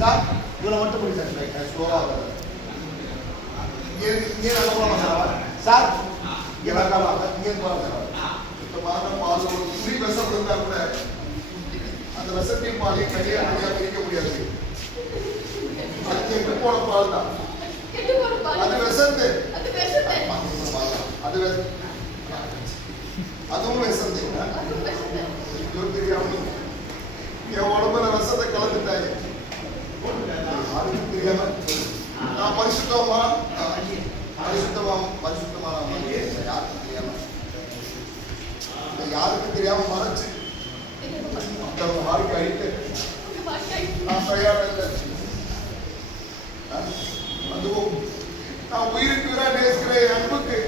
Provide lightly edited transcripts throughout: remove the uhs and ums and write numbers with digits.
Sir இவ்வளோ மட்டும் முடியும் சார் ஸ்லோவாக இங்கே நல்லா போகலாம் சார் இங்கே வரலாம் இங்கே போகலாம் சார் சுத்தமான பால் ஒரு துணி விஷம் இருந்தால் கூட அந்த விஷத்தையும் பாலையும் கையாக பிரிக்க முடியாது. அது கெட்டு போன பால் தான். அது விஷந்து அது அதுவும் விஷந்து தெரியாம என் உடம்புல விஷத்தை கலந்துட்டாங்க. அதுக்கு தெரியாம நான் பரிசுத்தமா யாருக்கும் தெரியாம யாருக்கும் தெரியாம மறைச்சு மற்றவங்க வாழ்க்கை அழித்து நான் தயாரா இல்லை. அதுவும் நான் உயிருக்கு உயிரா நேசிக்கிற என் அன்புக்கு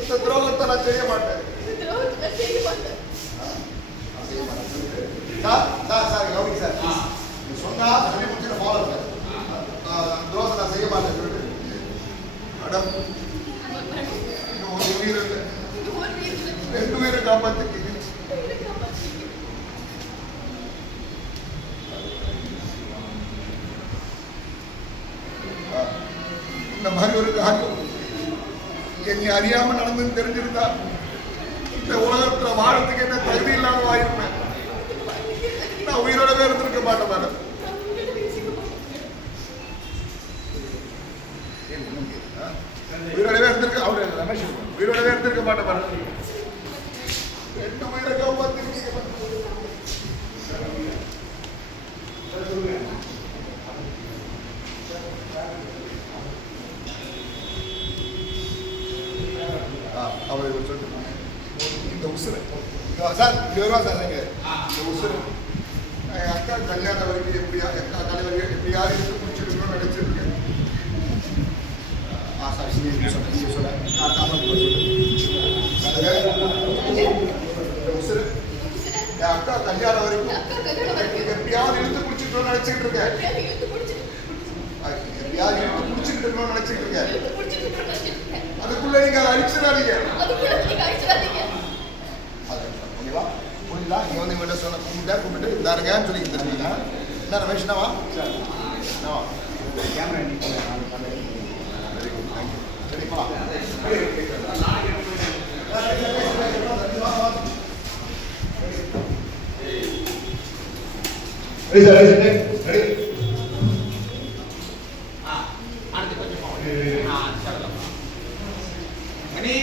இந்த துரோகத்தை நான் செய்ய மாட்டேன். சார் கௌரி சார் சொன்னா சொல்லி முடிச்சு ஃபாலோ சார் துரோகத்தை நான் செய்ய மாட்டேன் சொல்லிட்டு மேடம் ஒரு உயிர் இல்லை 2 உயிரை காப்பாற்றிக்கு இந்த மாதிரி ஒரு காரியம் என்னை அறியாம நடந்துன்னு தெரிஞ்சிருந்தா இந்த உலகத்துல வாழறதுக்கு என்ன தகுதி இல்லாம ஆயிருப்பேன். நான் உயிரோடவே இருந்திருக்க மாட்டேன் மேடம். உயிரோடவே இருந்திருக்க அவரு ரமேஷ் உயிரோடவே இருந்திருக்க மாட்டேன் மேடம். 2 உயிரை காப்பாத்திருக்கீங்க. அவர் சொல்லிட்டு இந்த உசுரை சார் இது வருவா சார் நீங்கள் இந்த உசுரை என் அக்கா கல்யாணம் வரைக்கும் எப்படியா அக்கா கல்யாணம் எப்படியாவது எடுத்து பிடிச்சிருக்கணும்னு நினைச்சிருக்கேன். சார் நீங்கள் சொல்ல இந்த உசுரை என் அக்கா கல்யாணம் வரைக்கும் எப்படியாவது எடுத்து பிடிச்சிருக்கணும்னு நினைச்சிட்டு இருக்கேன். எப்படியாவது எடுத்து பிடிச்சிட்டு இருக்கணும்னு நினைச்சிட்டு இருக்கேன். அதுக்குள்ள நீங்க அதை அழிச்சிடாதீங்க. புரியலாம் நீங்க வந்து இவங்க சொன்ன கூப்பிட்டு இந்தாருங்கன்னு சொல்லி தருவீங்க. என்ன ரமேஷ் என்னவா சரி போலாம். Ini